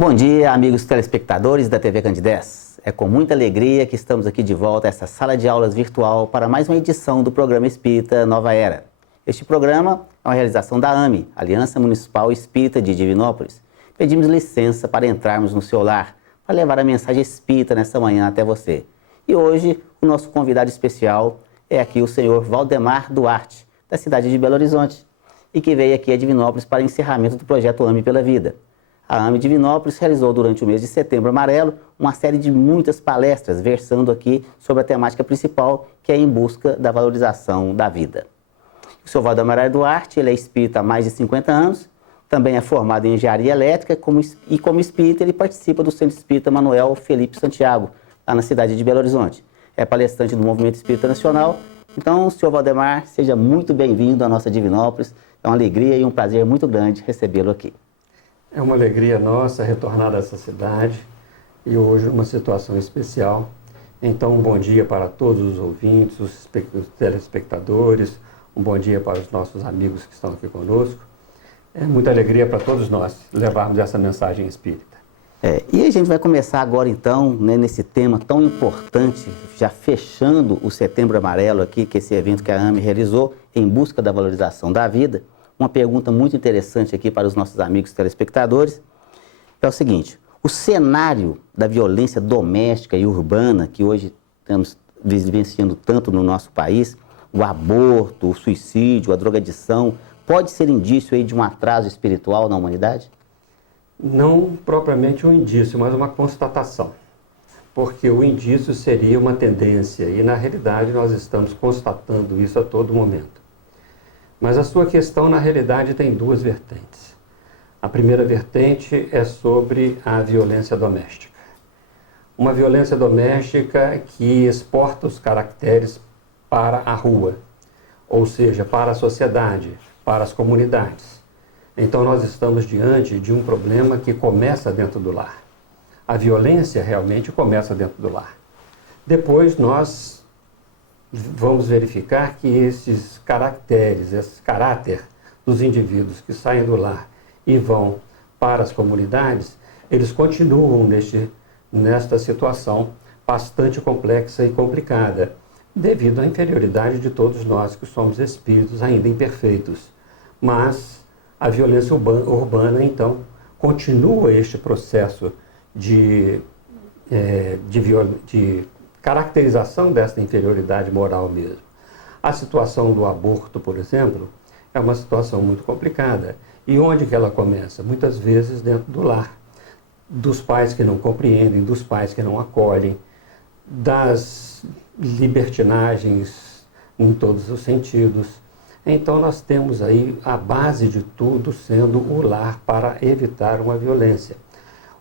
Bom dia, amigos telespectadores da TV Candidez. É com muita alegria que estamos aqui de volta a essa sala de aulas virtual para mais uma edição do programa Espírita Nova Era. Este programa é uma realização da AME, Aliança Municipal Espírita de Divinópolis. Pedimos licença para entrarmos no seu lar, para levar a mensagem espírita nesta manhã até você. E hoje, o nosso convidado especial é aqui o senhor Valdemar Duarte, da cidade de Belo Horizonte, e que veio aqui a Divinópolis para o encerramento do projeto AME pela Vida. A AME Divinópolis realizou durante o mês de Setembro Amarelo uma série de muitas palestras versando aqui sobre a temática principal, que é em busca da valorização da vida. O senhor Valdemar Duarte, ele é espírita há mais de 50 anos, também é formado em engenharia elétrica e como espírita ele participa do Centro Espírita Manuel Felipe Santiago, lá na cidade de Belo Horizonte. É palestrante do Movimento Espírita Nacional. Então, senhor Valdemar, seja muito bem-vindo à nossa Divinópolis. É uma alegria e um prazer muito grande recebê-lo aqui. É uma alegria nossa retornar a essa cidade e hoje uma situação especial. Então, um bom dia para todos os ouvintes, os telespectadores, um bom dia para os nossos amigos que estão aqui conosco. É muita alegria para todos nós levarmos essa mensagem espírita. E a gente vai começar agora então, nesse tema tão importante, já fechando o Setembro Amarelo aqui, que é esse evento que a AME realizou em busca da valorização da vida. Uma pergunta muito interessante aqui para os nossos amigos telespectadores é o seguinte: o cenário da violência doméstica e urbana que hoje estamos vivenciando tanto no nosso país, o aborto, o suicídio, a drogadição, pode ser indício aí de um atraso espiritual na humanidade? Não propriamente um indício, mas uma constatação. Porque o indício seria uma tendência e, na realidade, nós estamos constatando isso a todo momento. Mas a sua questão, na realidade, tem duas vertentes. A primeira vertente é sobre a violência doméstica. Uma violência doméstica que exporta os caracteres para a rua, ou seja, para a sociedade, para as comunidades. Então, nós estamos diante de um problema que começa dentro do lar. A violência realmente começa dentro do lar. Depois, nós vamos verificar que esses caracteres, esse caráter dos indivíduos que saem do lar e vão para as comunidades, eles continuam nesta situação bastante complexa e complicada, devido à inferioridade de todos nós que somos espíritos ainda imperfeitos. Mas a violência urbana, então, continua este processo de caracterização dessa inferioridade moral mesmo. A situação do aborto, por exemplo, é uma situação muito complicada. E onde que ela começa? Muitas vezes dentro do lar. Dos pais que não compreendem, dos pais que não acolhem, das libertinagens em todos os sentidos. Então nós temos aí a base de tudo sendo o lar para evitar uma violência.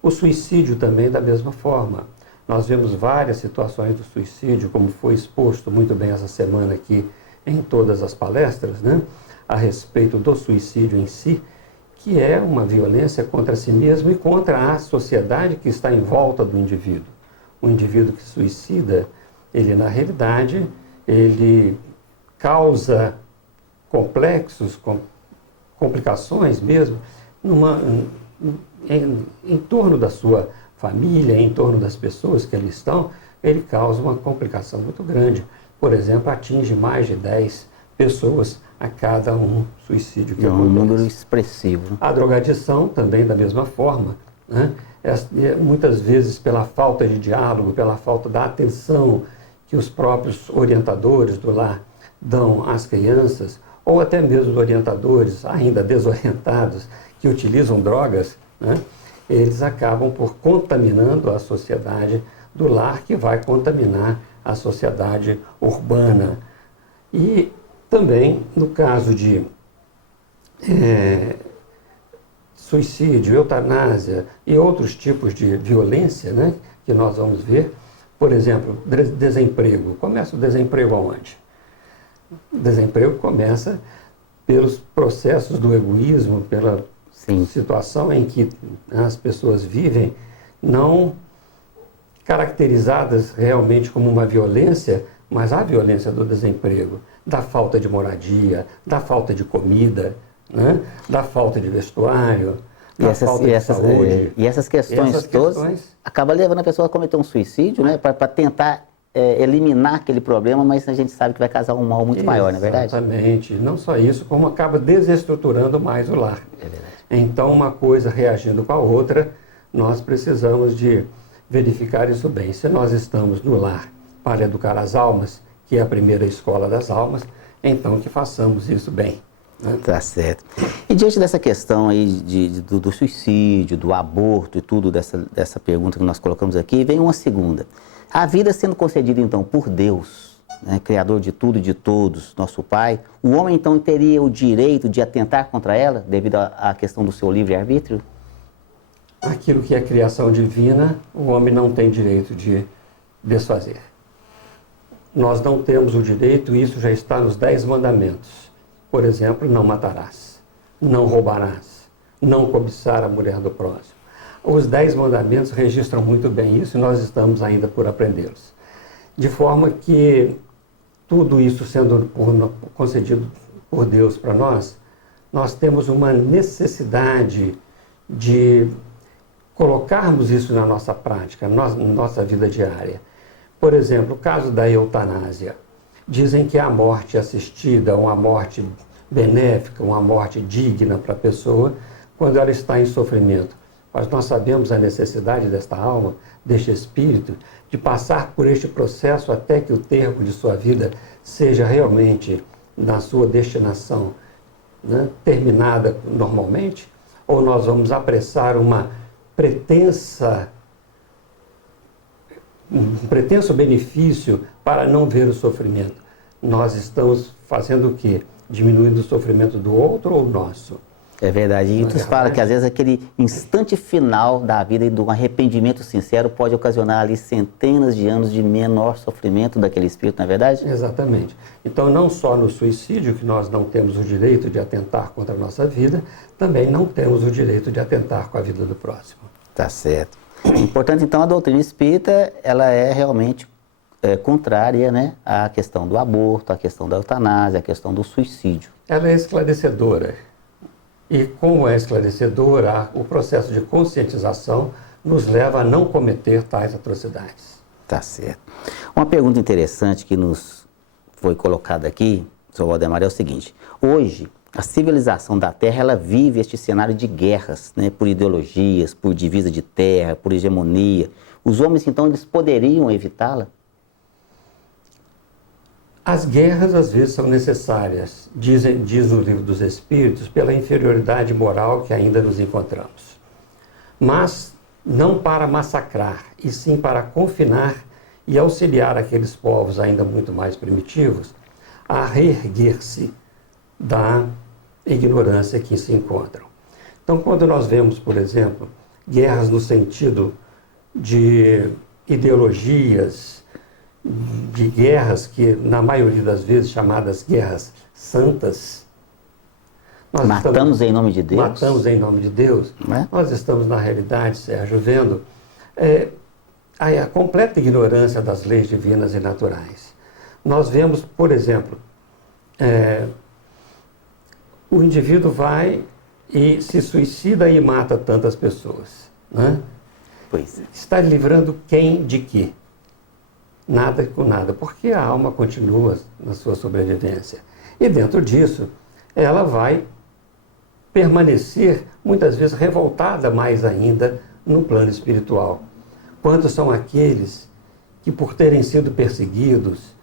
O suicídio também da mesma forma. Nós vemos várias situações do suicídio, como foi exposto muito bem essa semana aqui em todas as palestras, a respeito do suicídio em si, que é uma violência contra si mesmo e contra a sociedade que está em volta do indivíduo. O indivíduo que suicida, ele na realidade, ele causa complexos, complicações mesmo, em torno da sua família, em torno das pessoas que ali estão, ele causa uma complicação muito grande. Por exemplo, atinge mais de 10 pessoas a cada um suicídio que acontece. É um número expressivo. A drogadição também da mesma forma, muitas vezes pela falta de diálogo, pela falta da atenção que os próprios orientadores do lar dão às crianças, ou até mesmo os orientadores ainda desorientados que utilizam drogas, eles acabam por contaminando a sociedade do lar, que vai contaminar a sociedade urbana. E também, no caso de suicídio, eutanásia e outros tipos de violência, que nós vamos ver, por exemplo, desemprego. Começa o desemprego aonde? O desemprego começa pelos processos do egoísmo, pela situação em que as pessoas vivem, não caracterizadas realmente como uma violência, mas a violência do desemprego, da falta de moradia, da falta de comida, da falta de vestuário, na falta de saúde. E essas questões todas acabam levando a pessoa a cometer um suicídio, né? Para tentar eliminar aquele problema, mas a gente sabe que vai causar um mal muito maior, não é verdade? Exatamente. Não só isso, como acaba desestruturando mais o lar. É verdade. Então, uma coisa reagindo com a outra, nós precisamos de verificar isso bem. Se nós estamos no lar para educar as almas, que é a primeira escola das almas, então que façamos isso bem. Né? Tá certo. E diante dessa questão aí do suicídio, do aborto e tudo, dessa pergunta que nós colocamos aqui, vem uma segunda. A vida sendo concedida então por Deus, né, Criador de tudo e de todos, nosso Pai, o homem então teria o direito de atentar contra ela, devido à questão do seu livre-arbítrio? Aquilo que é criação divina, o homem não tem direito de desfazer. Nós não temos o direito, e isso já está nos 10 mandamentos. Por exemplo, não matarás, não roubarás, não cobiçar a mulher do próximo. Os 10 mandamentos registram muito bem isso e nós estamos ainda por aprendê-los. De forma que tudo isso sendo concedido por Deus para nós, nós temos uma necessidade de colocarmos isso na nossa prática, na nossa vida diária. Por exemplo, o caso da eutanásia. Dizem que a morte assistida, uma morte benéfica, uma morte digna para a pessoa, quando ela está em sofrimento. Mas nós sabemos a necessidade desta alma, deste espírito, de passar por este processo até que o termo de sua vida seja realmente na sua destinação, né, terminada normalmente, ou nós vamos apressar um pretenso benefício para não ver o sofrimento. Nós estamos fazendo o quê? Diminuindo o sofrimento do outro ou nosso? É verdade. E tu fala que às vezes aquele instante final da vida e do arrependimento sincero pode ocasionar ali centenas de anos de menor sofrimento daquele espírito, não é verdade? Exatamente. Então, não só no suicídio que nós não temos o direito de atentar contra a nossa vida, também não temos o direito de atentar com a vida do próximo. Tá certo. Portanto, então, a doutrina espírita, ela é realmente contrária, né, à questão do aborto, à questão da eutanásia, à questão do suicídio. Ela é esclarecedora. E como é esclarecedora, o processo de conscientização nos leva a não cometer tais atrocidades. Tá certo. Uma pergunta interessante que nos foi colocada aqui, Sr. Waldemar, é o seguinte. Hoje, a civilização da Terra, ela vive este cenário de guerras, né, por ideologias, por divisa de terra, por hegemonia. Os homens, então, eles poderiam evitá-la? As guerras, às vezes, são necessárias, diz o Livro dos Espíritos, pela inferioridade moral que ainda nos encontramos. Mas não para massacrar, e sim para confinar e auxiliar aqueles povos ainda muito mais primitivos a reerguer-se da ignorância que se encontram. Então, quando nós vemos, por exemplo, guerras no sentido de ideologias, de guerras que, na maioria das vezes, chamadas guerras santas, matamos em nome de Deus. Matamos em nome de Deus. Nós estamos, na realidade, Sérgio, vendo a completa ignorância das leis divinas e naturais. Nós vemos, por exemplo, o indivíduo vai e se suicida e mata tantas pessoas. Né? Pois é. Está livrando quem de quê? Nada com nada, porque a alma continua na sua sobrevivência. E dentro disso, ela vai permanecer, muitas vezes, revoltada mais ainda no plano espiritual. Quantos são aqueles que, por terem sido perseguidos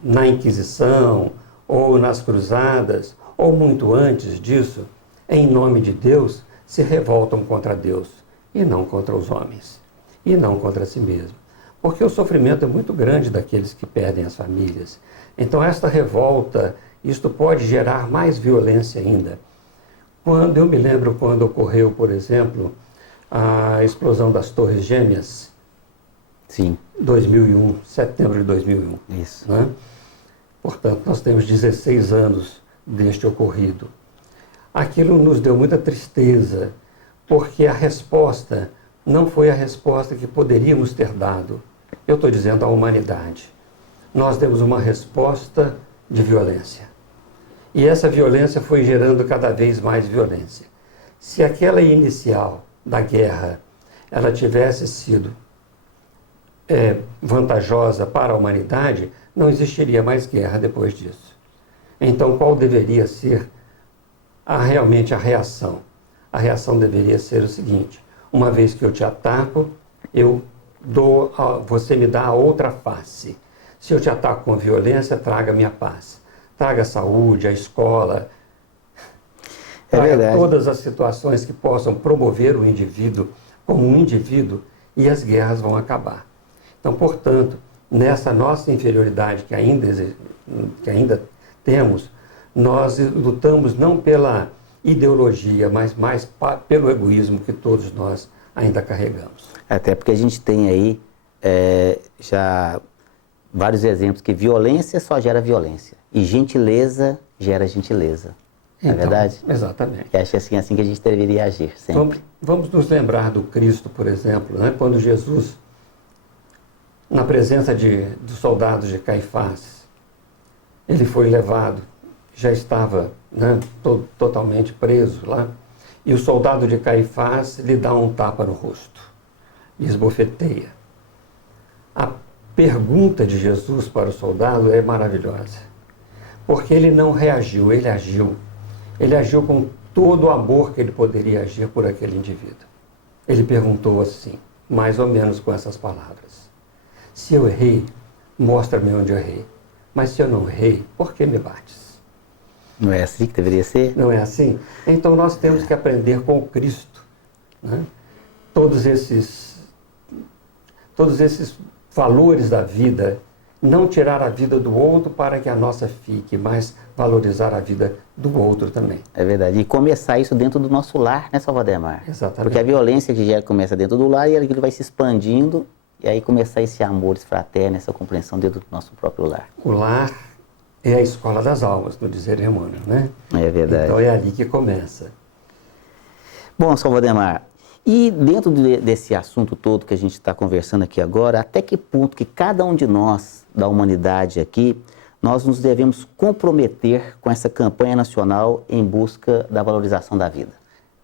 na Inquisição, ou nas Cruzadas, ou muito antes disso, em nome de Deus, se revoltam contra Deus, e não contra os homens, e não contra si mesmo. Porque o sofrimento é muito grande daqueles que perdem as famílias. Então, esta revolta, isto pode gerar mais violência ainda. Eu me lembro quando ocorreu, por exemplo, a explosão das Torres Gêmeas. Sim. 2001, setembro de 2001. Isso. Né? Portanto, nós temos 16 anos deste ocorrido. Aquilo nos deu muita tristeza, porque a resposta não foi a resposta que poderíamos ter dado. Eu estou dizendo à humanidade. Nós demos uma resposta de violência. E essa violência foi gerando cada vez mais violência. Se aquela inicial da guerra ela tivesse sido vantajosa para a humanidade, não existiria mais guerra depois disso. Então, qual deveria ser realmente a reação? A reação deveria ser o seguinte: uma vez que eu te ataco, você me dá a outra face. Se eu te ataco com violência, traga a minha paz. Traga a saúde, a escola, traga todas as situações que possam promover o indivíduo como um indivíduo, e as guerras vão acabar. Então, portanto, nessa nossa inferioridade que ainda temos, nós lutamos não pela ideologia, mas mais pelo egoísmo que todos nós ainda carregamos. Até porque a gente tem aí já vários exemplos que violência só gera violência e gentileza gera gentileza. Não é verdade? Exatamente. Eu acho assim que a gente deveria agir sempre. Vamos nos lembrar do Cristo, por exemplo, né? Quando Jesus, na presença dos soldados de Caifás, ele foi levado, já estava, né, totalmente preso lá, e o soldado de Caifás lhe dá um tapa no rosto, lhe esbofeteia. A pergunta de Jesus para o soldado é maravilhosa, porque ele não reagiu, ele agiu. Ele agiu com todo o amor que ele poderia agir por aquele indivíduo. Ele perguntou assim, mais ou menos com essas palavras: se eu errei, mostra-me onde eu errei. Mas se eu não errei, por que me bates? Não é assim que deveria ser? Não é assim? Então nós temos que aprender com o Cristo, né? Todos esses valores da vida, não tirar a vida do outro para que a nossa fique, mas valorizar a vida do outro também. É verdade. E começar isso dentro do nosso lar, né, Salvademar? Exatamente. Porque a violência que começa dentro do lar e aquilo vai se expandindo, e aí começar esse amor fraterno, essa compreensão dentro do nosso próprio lar. O lar é a escola das almas, no dizer Emmanuel, né? É verdade. Então é ali que começa. Bom, Salvademar, e dentro desse assunto todo que a gente está conversando aqui agora, até que ponto que cada um de nós, da humanidade aqui, nós nos devemos comprometer com essa campanha nacional em busca da valorização da vida?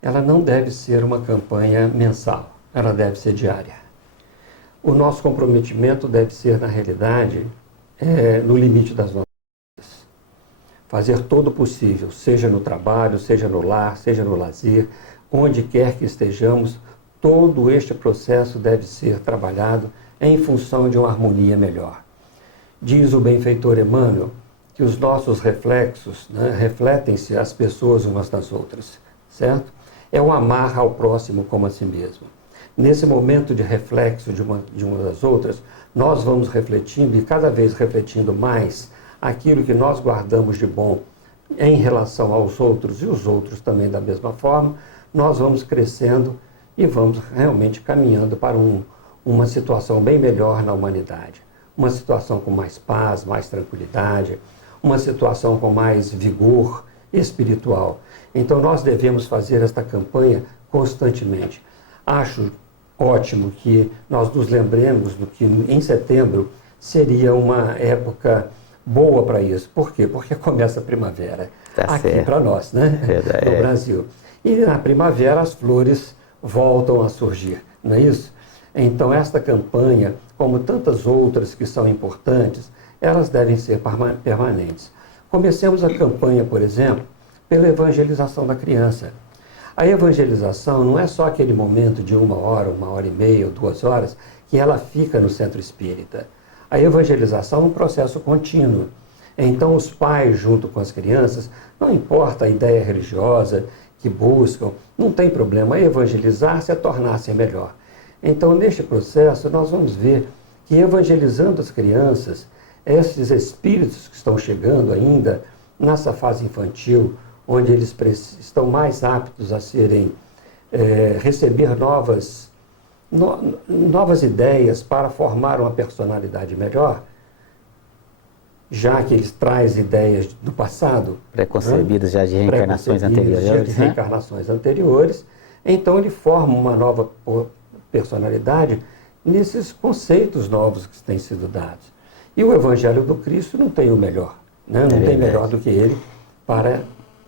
Ela não deve ser uma campanha mensal, ela deve ser diária. O nosso comprometimento deve ser, na realidade, no limite das nossas vidas. Fazer todo o possível, seja no trabalho, seja no lar, seja no lazer, onde quer que estejamos, todo este processo deve ser trabalhado em função de uma harmonia melhor. Diz o benfeitor Emmanuel que os nossos reflexos, né, refletem-se as pessoas umas das outras, certo? É o amar ao próximo como a si mesmo. Nesse momento de reflexo de uma das outras, nós vamos refletindo e cada vez refletindo mais aquilo que nós guardamos de bom em relação aos outros e os outros também da mesma forma, nós vamos crescendo e vamos realmente caminhando para uma situação bem melhor na humanidade. Uma situação com mais paz, mais tranquilidade, uma situação com mais vigor espiritual. Então nós devemos fazer esta campanha constantemente. Acho ótimo que nós nos lembremos do que em setembro seria uma época boa para isso. Por quê? Porque começa a primavera aqui para nós, né? No Brasil. E na primavera as flores voltam a surgir, não é isso? Então esta campanha, como tantas outras que são importantes, elas devem ser permanentes. Comecemos a campanha, por exemplo, pela evangelização da criança. A evangelização não é só aquele momento de 1 hora, 1 hora e meia ou 2 horas que ela fica no centro espírita. A evangelização é um processo contínuo. Então os pais, junto com as crianças, não importa a ideia religiosa que buscam, não tem problema, evangelizar-se é tornar-se melhor. Então, neste processo, nós vamos ver que evangelizando as crianças, esses espíritos que estão chegando ainda nessa fase infantil, onde eles estão mais aptos a receber novas ideias para formar uma personalidade melhor, já que eles trazem ideias do passado, preconcebidas, né? Já de reencarnações anteriores, então ele forma uma nova personalidade nesses conceitos novos que têm sido dados. E o Evangelho do Cristo não tem o melhor, né? Não tem melhor do que ele para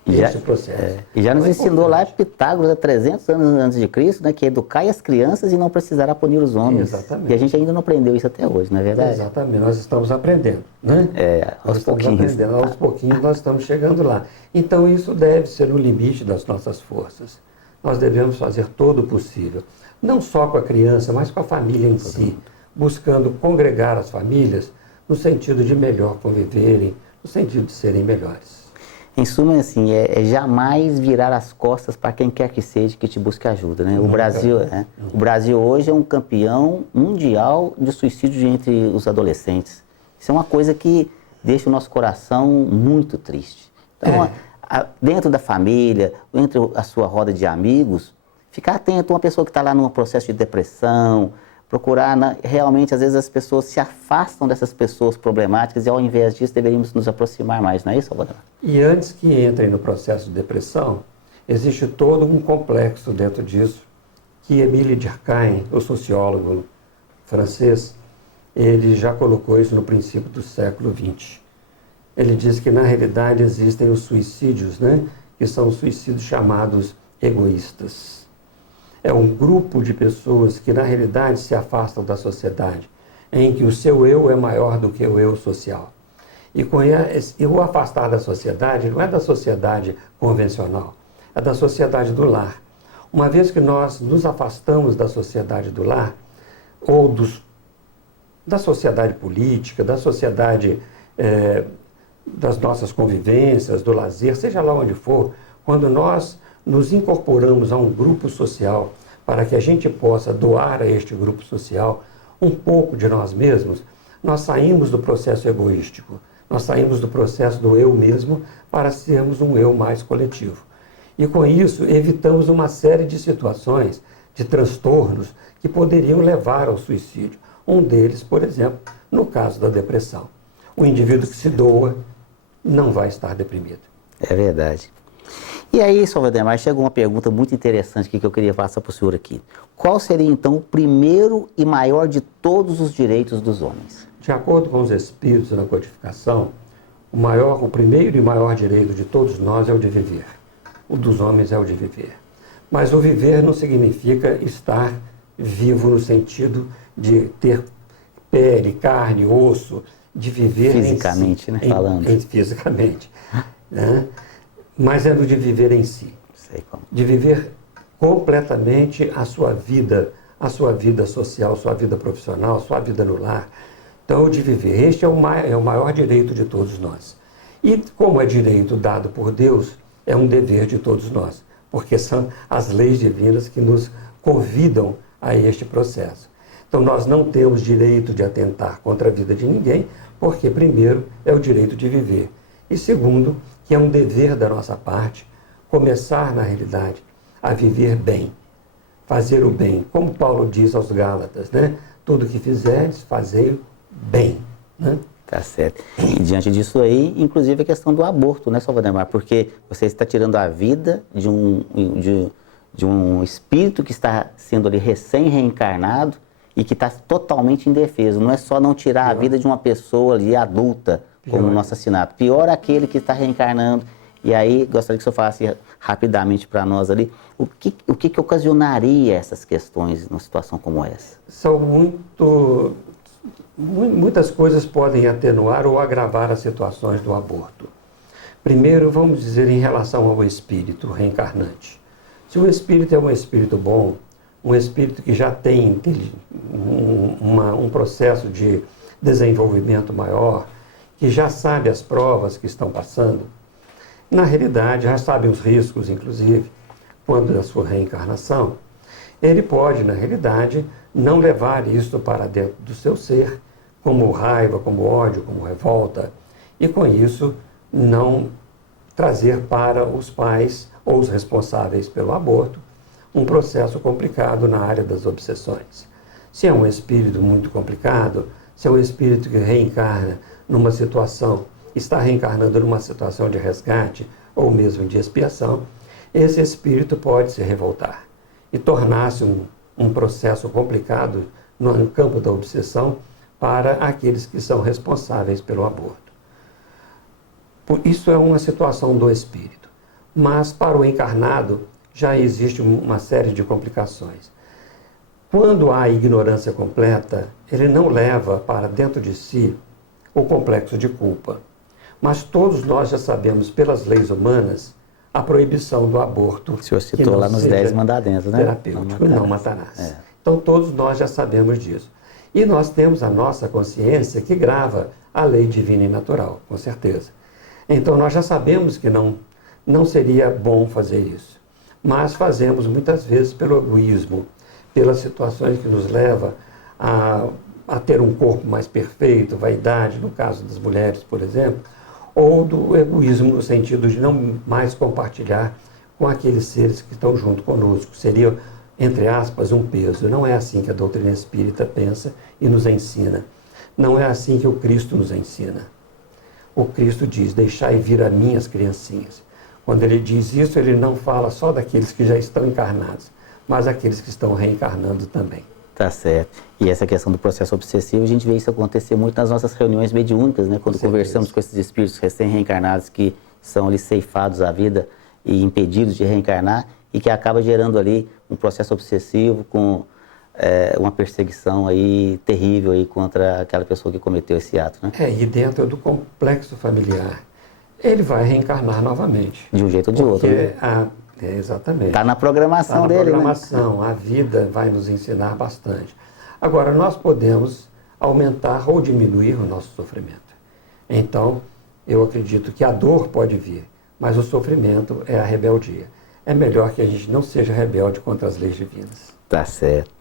esse processo. E já nos Então, ensinou lá importante. Pitágoras, há 300 anos antes de Cristo, né, que educai as crianças e não precisará punir os homens. Exatamente. E a gente ainda não aprendeu isso até hoje, não é verdade? Exatamente, nós estamos aprendendo, né? Aos pouquinhos. Aos pouquinhos nós estamos chegando lá. Então isso deve ser o limite das nossas forças. Nós devemos fazer todo o possível, não só com a criança, mas com a família em si, buscando congregar as famílias no sentido de melhor conviverem, no sentido de serem melhores. Em suma, assim, é jamais virar as costas para quem quer que seja que te busque ajuda, né? O Brasil hoje é um campeão mundial de suicídio entre os adolescentes. Isso é uma coisa que deixa o nosso coração muito triste. Então, dentro da família, entre a sua roda de amigos, ficar atento a uma pessoa que está lá num processo de depressão, procurar, realmente, às vezes as pessoas se afastam dessas pessoas problemáticas e ao invés disso deveríamos nos aproximar mais, não é isso, Salvador? E antes que entrem no processo de depressão, existe todo um complexo dentro disso, que Émile Durkheim, o sociólogo francês, ele já colocou isso no princípio do século XX. Ele diz que na realidade existem os suicídios, né? Que são os suicídios chamados egoístas. É um grupo de pessoas que, na realidade, se afastam da sociedade, em que o seu eu é maior do que o eu social. E o afastar da sociedade não é da sociedade convencional, é da sociedade do lar. Uma vez que nós nos afastamos da sociedade do lar, ou da sociedade política, da sociedade das nossas convivências, do lazer, seja lá onde for, quando nós nos incorporamos a um grupo social para que a gente possa doar a este grupo social um pouco de nós mesmos, nós saímos do processo egoístico, nós saímos do processo do eu mesmo para sermos um eu mais coletivo. E com isso evitamos uma série de situações, de transtornos que poderiam levar ao suicídio. Um deles, por exemplo, no caso da depressão. O indivíduo que se doa não vai estar deprimido. É verdade. E aí, Salvador, chegou uma pergunta muito interessante que eu queria passar para o senhor aqui. Qual seria, então, o primeiro e maior de todos os direitos dos homens? De acordo com os espíritos na codificação, o primeiro e maior direito de todos nós é o de viver. O dos homens é o de viver. Mas o viver não significa estar vivo no sentido de ter pele, carne, osso, de viver fisicamente, em si, falando. Fisicamente. Né? Mas é do de viver em si. Sei como. De viver completamente a sua vida social, sua vida profissional, sua vida no lar. Então, o de viver. Este é o maior direito de todos nós. E como é direito dado por Deus, é um dever de todos nós, porque são as leis divinas que nos convidam a este processo. Então, nós não temos direito de atentar contra a vida de ninguém, porque, primeiro, é o direito de viver. E, segundo, que é um dever da nossa parte começar, na realidade, a viver bem, fazer o bem. Como Paulo diz aos Gálatas, né? Tudo que fizeres, fazei bem. Né? Tá certo. E diante disso aí, inclusive a questão do aborto, né, Salvador? Porque você está tirando a vida de um espírito que está sendo ali recém-reencarnado e que está totalmente indefeso. Não é só não tirar a vida de uma pessoa ali adulta, como no assassinato. Pior aquele que está reencarnando. E aí, gostaria que o senhor falasse rapidamente para nós ali, o que ocasionaria essas questões numa situação como essa? São muitas coisas podem atenuar ou agravar as situações do aborto. Primeiro, vamos dizer em relação ao espírito reencarnante. Se o espírito é um espírito bom, um espírito que já tem um processo de desenvolvimento maior, que já sabe as provas que estão passando, na realidade, já sabe os riscos, inclusive, quando da sua reencarnação, ele pode, na realidade, não levar isso para dentro do seu ser, como raiva, como ódio, como revolta, e com isso não trazer para os pais ou os responsáveis pelo aborto um processo complicado na área das obsessões. Se é um espírito muito complicado, se é um espírito que reencarna numa situação, está reencarnando numa situação de resgate ou mesmo de expiação, esse espírito pode se revoltar e tornar-se um processo complicado no campo da obsessão para aqueles que são responsáveis pelo aborto. Isso é uma situação do espírito. Mas para o encarnado já existe uma série de complicações. Quando há ignorância completa, ele não leva para dentro de si o complexo de culpa. Mas todos nós já sabemos, pelas leis humanas, a proibição do aborto. O senhor citou lá nos 10 mandamentos, né? Terapêutico, não matarás. Então todos nós já sabemos disso. E nós temos a nossa consciência que grava a lei divina e natural, com certeza. Então nós já sabemos que não seria bom fazer isso. Mas fazemos muitas vezes pelo egoísmo, pelas situações que nos levam a ter um corpo mais perfeito, vaidade, no caso das mulheres, por exemplo, ou do egoísmo no sentido de não mais compartilhar com aqueles seres que estão junto conosco. Seria, entre aspas, um peso. Não é assim que a doutrina espírita pensa e nos ensina. Não é assim que o Cristo nos ensina. O Cristo diz, deixai vir a mim as criancinhas. Quando ele diz isso, ele não fala só daqueles que já estão encarnados, mas aqueles que estão reencarnando também. Tá certo. E essa questão do processo obsessivo, a gente vê isso acontecer muito nas nossas reuniões mediúnicas, né? Quando conversamos com esses espíritos recém-reencarnados que são ali ceifados à vida e impedidos de reencarnar e que acaba gerando ali um processo obsessivo com uma perseguição aí terrível aí contra aquela pessoa que cometeu esse ato, né? E dentro do complexo familiar, ele vai reencarnar novamente. De um jeito ou de outro, né? Exatamente. Está na programação dele, né? Está na programação, a vida vai nos ensinar bastante. Agora, nós podemos aumentar ou diminuir o nosso sofrimento. Então, eu acredito que a dor pode vir, mas o sofrimento é a rebeldia. É melhor que a gente não seja rebelde contra as leis divinas. Tá certo.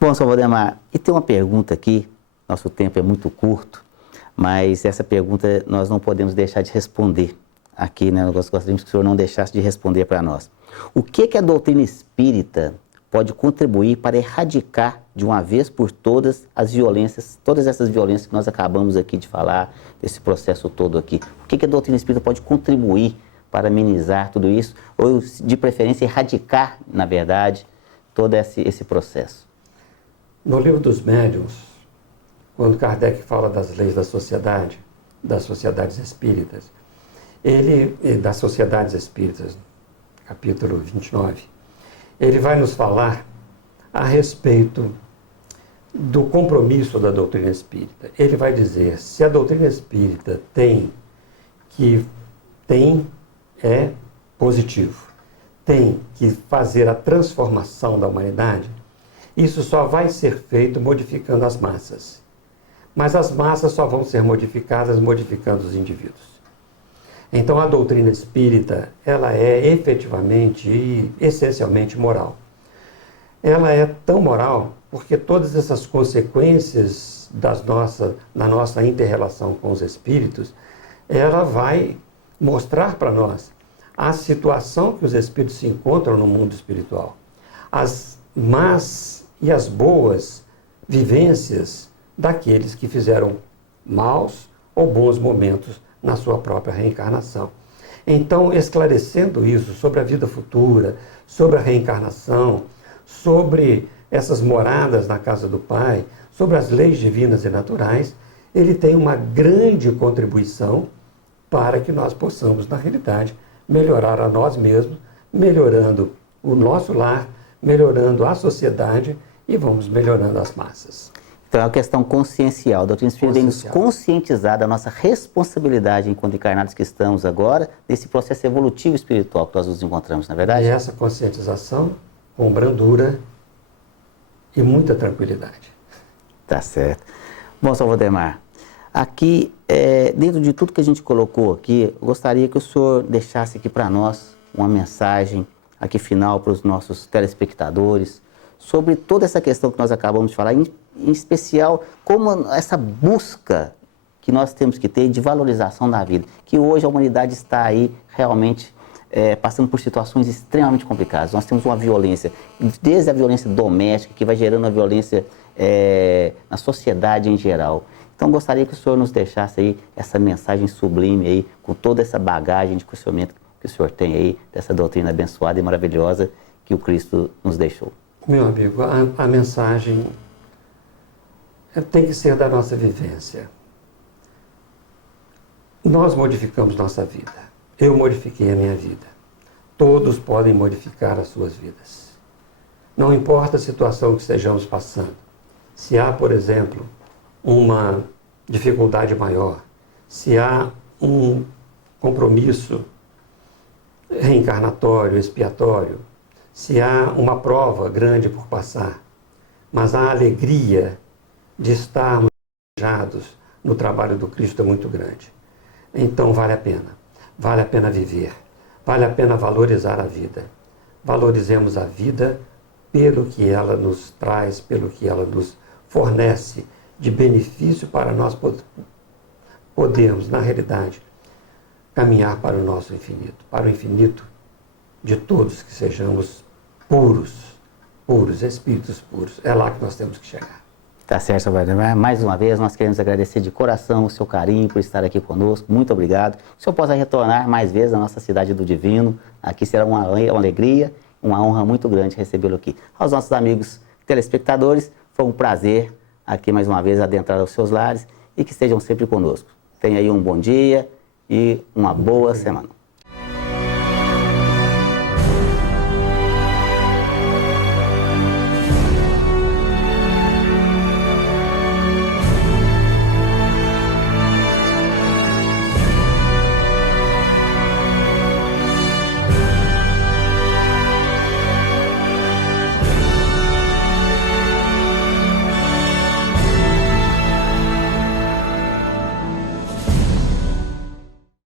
Bom, Sr. Valdemar, e tem uma pergunta aqui, nosso tempo é muito curto, mas essa pergunta nós não podemos deixar de responder. Aqui, né, nós gostaríamos que o senhor não deixasse de responder para nós. O que a doutrina espírita pode contribuir para erradicar de uma vez por todas as violências, todas essas violências que nós acabamos aqui de falar, desse processo todo aqui? O que a doutrina espírita pode contribuir para amenizar tudo isso, ou de preferência erradicar, na verdade, todo esse processo? No livro dos médiuns, quando Kardec fala das leis da sociedade, das sociedades espíritas, das sociedades espíritas, capítulo 29, ele vai nos falar a respeito do compromisso da doutrina espírita. Ele vai dizer, se a doutrina espírita é positivo, tem que fazer a transformação da humanidade, isso só vai ser feito modificando as massas. Mas as massas só vão ser modificadas modificando os indivíduos. Então, a doutrina espírita, ela é efetivamente e essencialmente moral. Ela é tão moral porque todas essas consequências da nossa inter-relação com os espíritos, ela vai mostrar para nós a situação que os espíritos se encontram no mundo espiritual. As más e as boas vivências daqueles que fizeram maus ou bons momentos na sua própria reencarnação. Então, esclarecendo isso sobre a vida futura, sobre a reencarnação, sobre essas moradas na casa do Pai, sobre as leis divinas e naturais, ele tem uma grande contribuição para que nós possamos, na realidade, melhorar a nós mesmos, melhorando o nosso lar, melhorando a sociedade e vamos melhorando as massas. Então é uma questão consciencial. A doutrina espírita vem nos conscientizar da nossa responsabilidade enquanto encarnados que estamos agora, nesse processo evolutivo espiritual que nós nos encontramos, não é verdade? E essa conscientização com brandura e muita tranquilidade. Tá certo. Bom, Sr. Valdemar, aqui, dentro de tudo que a gente colocou aqui, eu gostaria que o senhor deixasse aqui para nós uma mensagem aqui final para os nossos telespectadores sobre toda essa questão que nós acabamos de falar, em especial, como essa busca que nós temos que ter de valorização da vida, que hoje a humanidade está aí realmente passando por situações extremamente complicadas. Nós temos uma violência, desde a violência doméstica, que vai gerando a violência na sociedade em geral. Então, gostaria que o senhor nos deixasse aí essa mensagem sublime aí, com toda essa bagagem de conhecimento que o senhor tem aí, dessa doutrina abençoada e maravilhosa que o Cristo nos deixou. Meu amigo, a mensagem tem que ser da nossa vivência. Nós modificamos nossa vida. eu modifiquei a minha vida. Todos podem modificar as suas vidas. Não importa a situação que estejamos passando. Se há, por exemplo, uma dificuldade maior, se há um compromisso reencarnatório, expiatório, se há uma prova grande por passar, mas a alegria de estarmos engajados no trabalho do Cristo é muito grande. Então vale a pena viver, vale a pena valorizar a vida. Valorizemos a vida pelo que ela nos traz, pelo que ela nos fornece de benefício para nós podermos, na realidade, caminhar para o nosso infinito, para o infinito de todos, que sejamos puros, espíritos puros. É lá que nós temos que chegar. Tá certo, Valdemar. Mais uma vez, nós queremos agradecer de coração o seu carinho por estar aqui conosco. Muito obrigado. Que o senhor possa retornar mais vezes à nossa cidade do Divino. Aqui será uma alegria, uma honra muito grande recebê-lo aqui. Aos nossos amigos telespectadores, foi um prazer aqui mais uma vez adentrar aos seus lares e que estejam sempre conosco. Tenha aí um bom dia e uma boa semana.